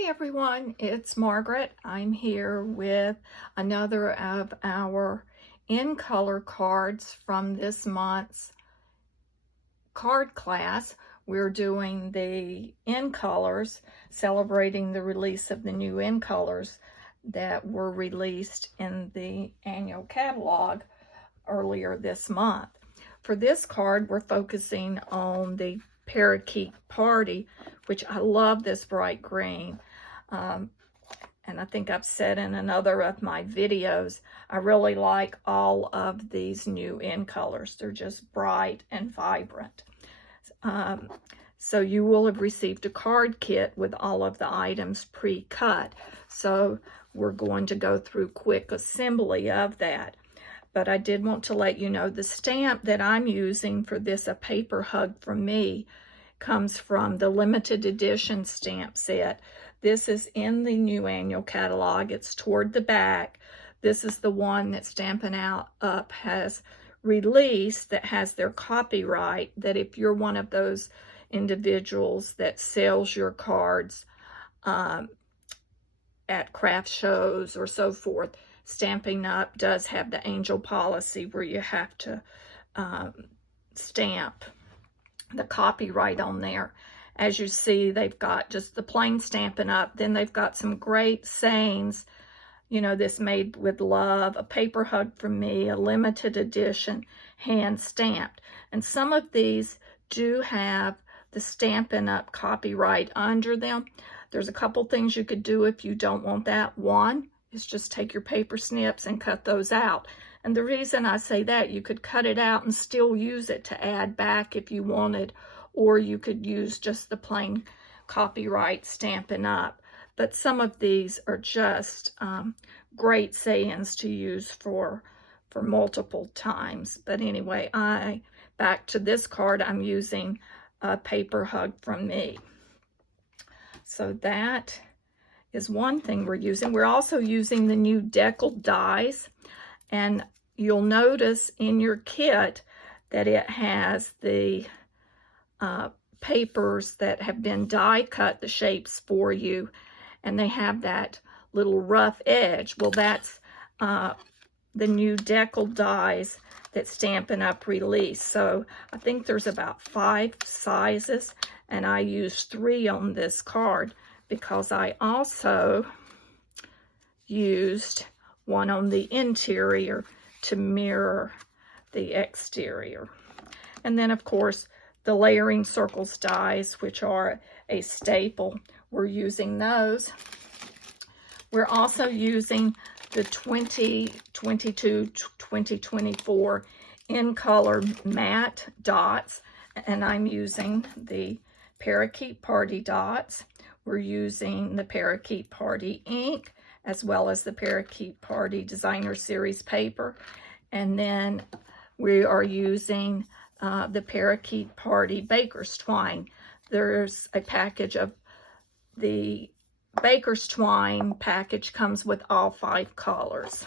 Hi everyone, it's Margaret. I'm here with another of our in color cards from this month's card class. We're doing the in colors, celebrating the release of the new in colors that were released in the annual catalog earlier this month. For this card, we're focusing on the Parakeet Party, which I love this bright green. And I think I've said in another of my videos, I really like all of these new in colors. They're just bright and vibrant. So you will have received a card kit with all of the items pre-cut. So we're going to go through quick assembly of that. But I did want to let you know the stamp that I'm using for this, A Paper Hug From Me, comes from the limited edition stamp set. This is in the new annual catalog. It's toward the back. This is the one that Stampin' Up has released that has their copyright, that if you're one of those individuals that sells your cards at craft shows or so forth, Stampin' Up does have the angel policy where you have to stamp the copyright on there. As you see, they've got just the plain Stampin' Up. Then they've got some great sayings, you know, this made with love, a paper hug from me, a limited edition, hand stamped. And some of these do have the Stampin' Up copyright under them. There's a couple things you could do if you don't want that. One is just take your paper snips and cut those out. And the reason I say that, you could cut it out and still use it to add back if you wanted, or you could use just the plain copyright Stampin' Up. But some of these are just great sayings to use for multiple times. But anyway, back to this card, I'm using A Paper Hug From Me. So that is one thing we're using. We're also using the new Deckled Dies, and you'll notice in your kit that it has the papers that have been die cut, the shapes for you, and they have that little rough edge. Well, that's the new Deckled Dies that Stampin' Up released. So I think there's about 5 sizes, and I used 3 on this card because I also used one on the interior to mirror the exterior. And then, of course, the layering circles dies, which are a staple. We're using those. We're also using the 2022-2024 in color matte dots, and I'm using the Parakeet Party dots. We're using the Parakeet Party ink, as well as the Parakeet Party Designer Series paper. And then we are using the Parakeet Party Baker's Twine. There's a package of the Baker's Twine package, comes with all 5 colors.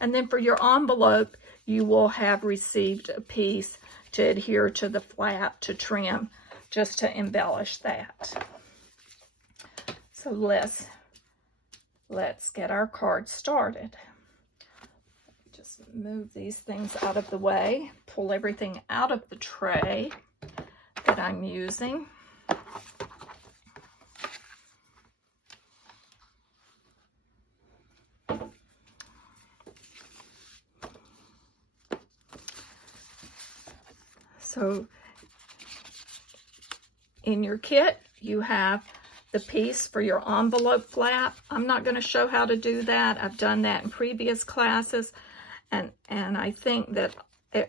And then for your envelope, you will have received a piece to adhere to the flap to trim, just to embellish that. So let's get our card started. Just move these things out of the way, pull everything out of the tray that I'm using. So in your kit, you have the piece for your envelope flap. I'm not going to show how to do that. I've done that in previous classes, and I think that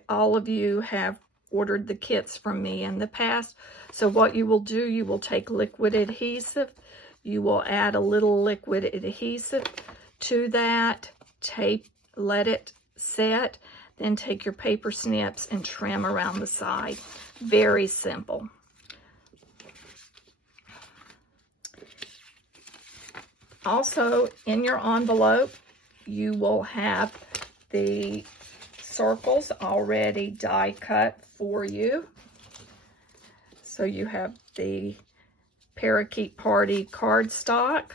all of you have ordered the kits from me in the past. So what you will do, you will take liquid adhesive. You will add a little liquid adhesive to that, tape, let it set, then take your paper snips and trim around the side. Very simple. Also, in your envelope, you will have the circles already die cut for you. So you have the Parakeet Party Cardstock,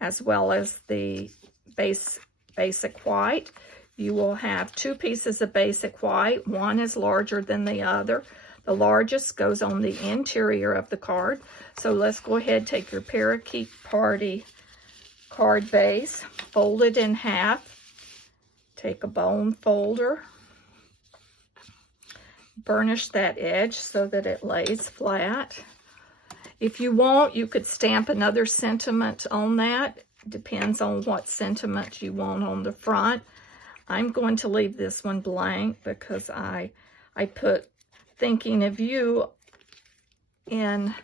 as well as the basic white. You will have 2 pieces of basic white. One is larger than the other. The largest goes on the interior of the card. So let's go ahead, take your Parakeet Party card base, fold it in half. Take a bone folder, burnish that edge so that it lays flat. If you want, you could stamp another sentiment on that. Depends on what sentiment you want on the front. I'm going to leave this one blank because I put thinking of you in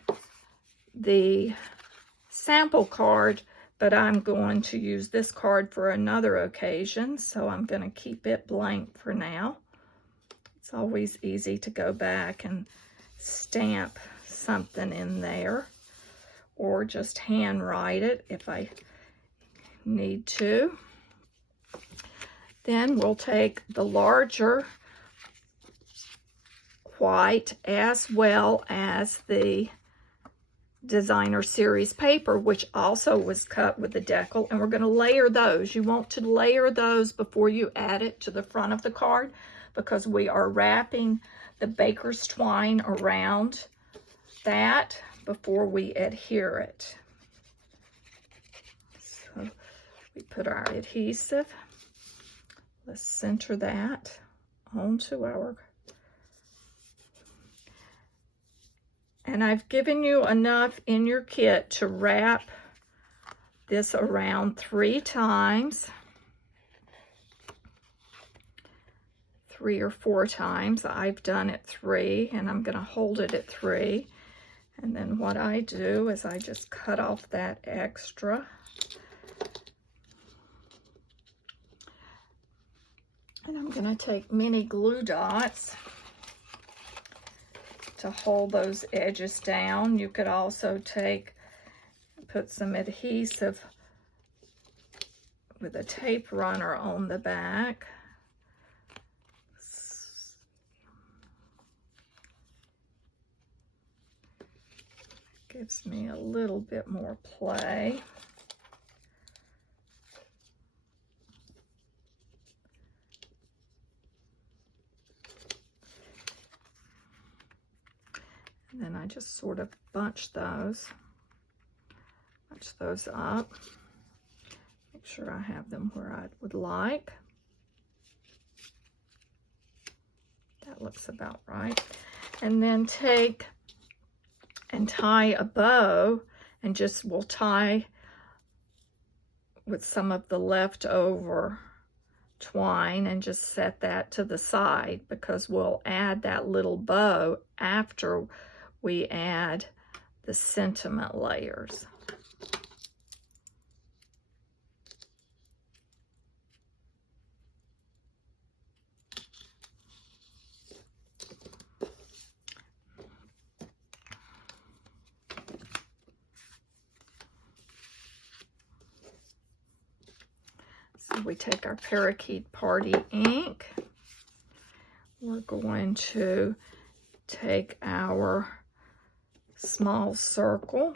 the sample card, but I'm going to use this card for another occasion, so I'm going to keep it blank for now. It's always easy to go back and stamp something in there, or just handwrite it if I need to. Then we'll take the larger white as well as the designer series paper, which also was cut with the decal, and we're going to layer those. You want to layer those before you add it to the front of the card, because we are wrapping the baker's twine around that before we adhere it. So we put our adhesive. Let's center that onto our, and I've given you enough in your kit to wrap this around 3 times, 3 or 4 times. I've done it 3, and I'm going to hold it at 3. And then what I do is I just cut off that extra. And I'm going to take mini glue dots to hold those edges down. You could also put some adhesive with a tape runner on the back. Gives me a little bit more play. And then I just sort of bunch those up. Make sure I have them where I would like. That looks about right. And then take and tie a bow, and we'll tie with some of the leftover twine and just set that to the side, because we'll add that little bow after we add the sentiment layers. So we take our Parakeet Party ink. We're going to take our small circle,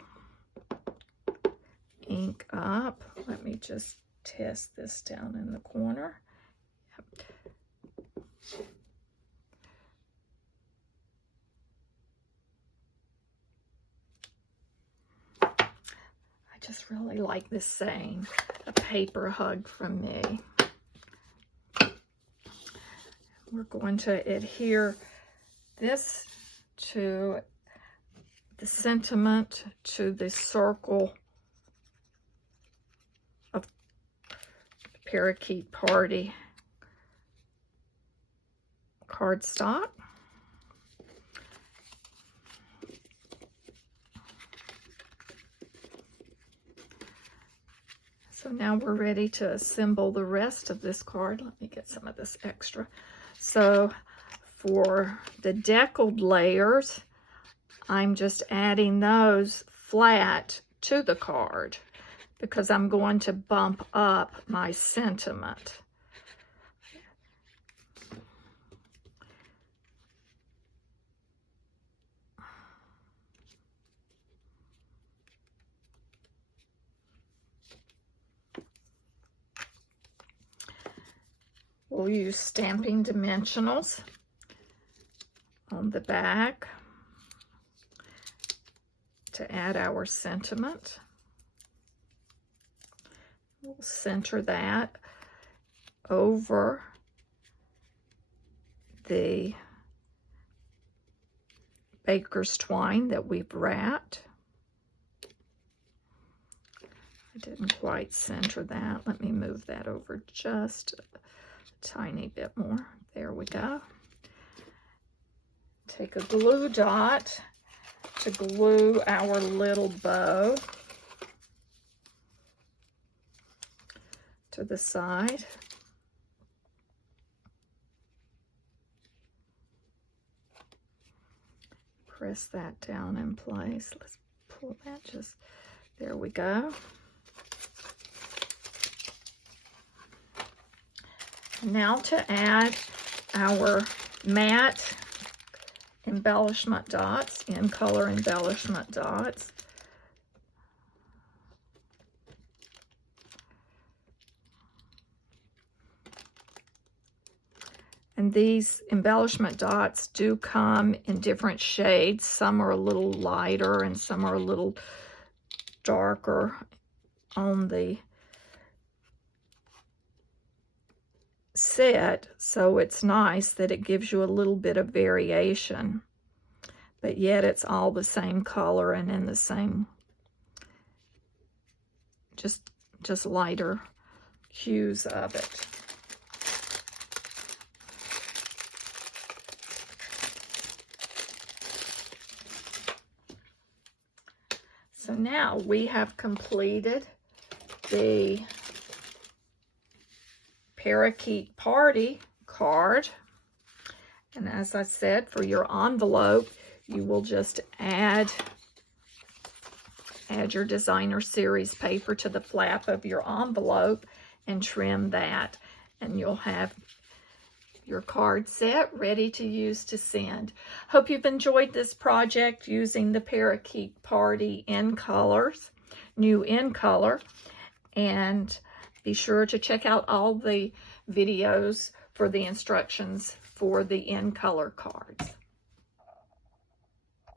ink up. Let me just test this down in the corner. Yep. I just really like this saying, a paper hug from me. We're going to adhere this to the sentiment to the circle of Parakeet Party cardstock. So now we're ready to assemble the rest of this card. Let me get some of this extra. So for the deckled layers, I'm just adding those flat to the card because I'm going to bump up my sentiment. We'll use Stampin' Dimensionals on the back to add our sentiment. We'll center that over the baker's twine that we've wrapped. I didn't quite center that. Let me move that over just a tiny bit more. There we go. Take a glue dot to glue our little bow to the side. Press that down in place. Let's pull that just, there we go. Now to add our matte embellishment dots, in color embellishment dots. And these embellishment dots do come in different shades. Some are a little lighter and some are a little darker on the set, so it's nice that it gives you a little bit of variation, but yet it's all the same color and in the same, just lighter hues of it. So now we have completed the Parakeet Party card, and as I said, for your envelope you will just add your designer series paper to the flap of your envelope and trim that, and you'll have your card set ready to use to send. Hope you've enjoyed this project using the Parakeet Party in colors, new in color, and be sure to check out all the videos for the instructions for the in color cards.